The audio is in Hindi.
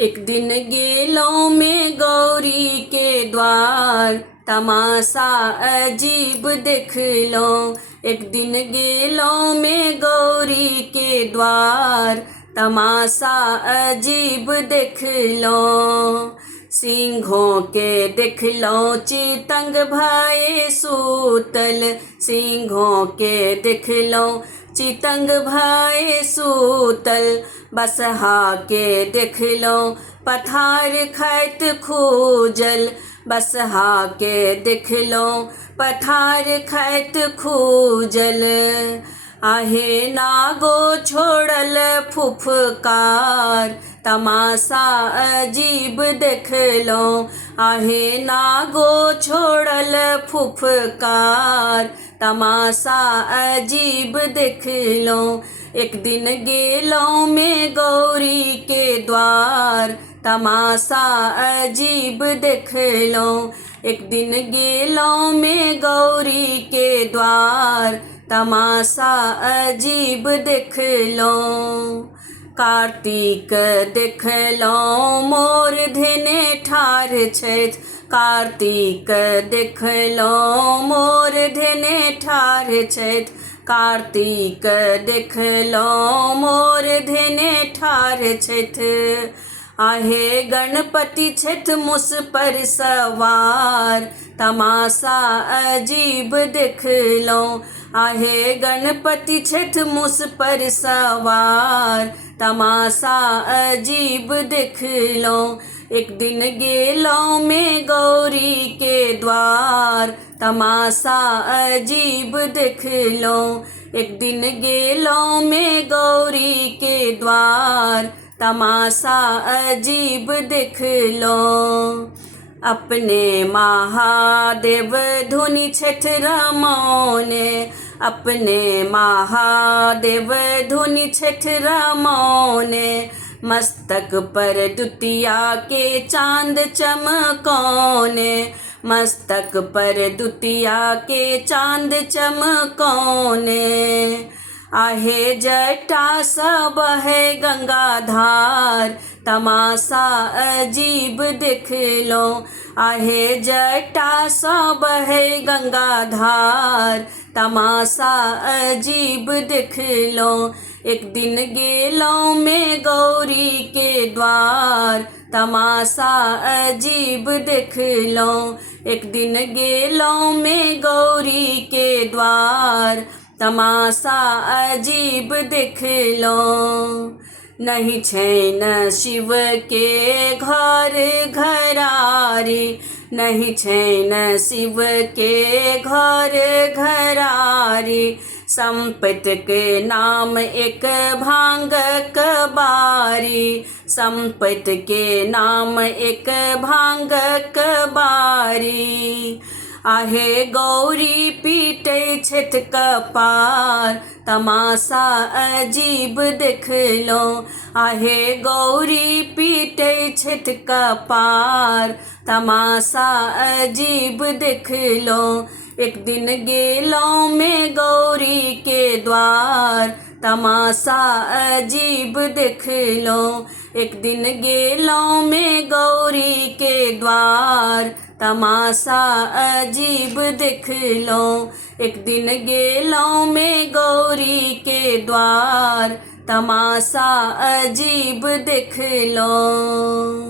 एक दिन गेलों में गौरी के द्वार, तमाशा अजीब देख लो। एक दिन गेलों में गौरी के द्वार, तमाशा अजीब देख लो। सिंहों के देख लो चितंग भये सूतल, सिंहों के देख लो चितंग भये सूतल। बसहा के देख लो पथार खैत खूजल, बसहा के देख लो पथार खैत खूजल। आहे नागो छोड़ल फुफकार, तमाशा अजीब देख लो। आहे नागो छोड़ल फुफकार, तमाशा अजीब देख लो। एक दिन गेलों में गौरी के द्वार, तमाशा अजीब देख लो। एक दिन गेलों में गौरी के द्वार, तमाशा अजीब देख लो। कार्तिक देख लो मोर धेने ठार छथि, कार्तिक देख लो मोर धेने ठार छथि। कार्तिक देख लो मोर धेने ठार छथि। आहे गणपति छथि मुस पर सवार, तमाशा अजीब देख लो। आहे गणपति छथि मुस पर सवार, तमाशा अजीब देख लो। एक दिन गेलों में गौरी के द्वार, तमाशा अजीब देख लो। एक दिन गेलों में गौरी के द्वार, तमाशा अजीब देख लो। अपने महादेव धुनि छथि रमौने, अपने महादेव धुनि छथि रमौने। मस्तक पर दुतिया के चांद चमकौने, मस्तक पर दुतिया के चांद चमकौने। आहे जटा सब है गंगाधार, तमाशा अजीब देख लो। आहे जटा सब है गंगाधार, तमाशा अजीब देख लो। एक दिन गेलों में गौरी के द्वार, तमाशा अजीब देख लो। एक दिन गेलों में गौरी के द्वार, तमाशा अजीब देख लो। नहीं छैन शिव के घर घरारी, नहीं छैन शिव के घर घरारी। संपत्ति के नाम एक भांगक बारी, संपत्ति के नाम एक भांगक बारी। आहे गौरी पीटे छथि कपार, तमाशा अजीब देख लो। आहे गौरी पीटे छथि कपार, तमाशा अजीब देख लो। एक दिन गेलों में गौरी के द्वार, तमाशा अजीब देख लो। एक दिन गेलों में गौरी के द्वार, तमाशा अजीब देख लो। एक दिन गेलों में गौरी के द्वार, तमाशा अजीब देख लो।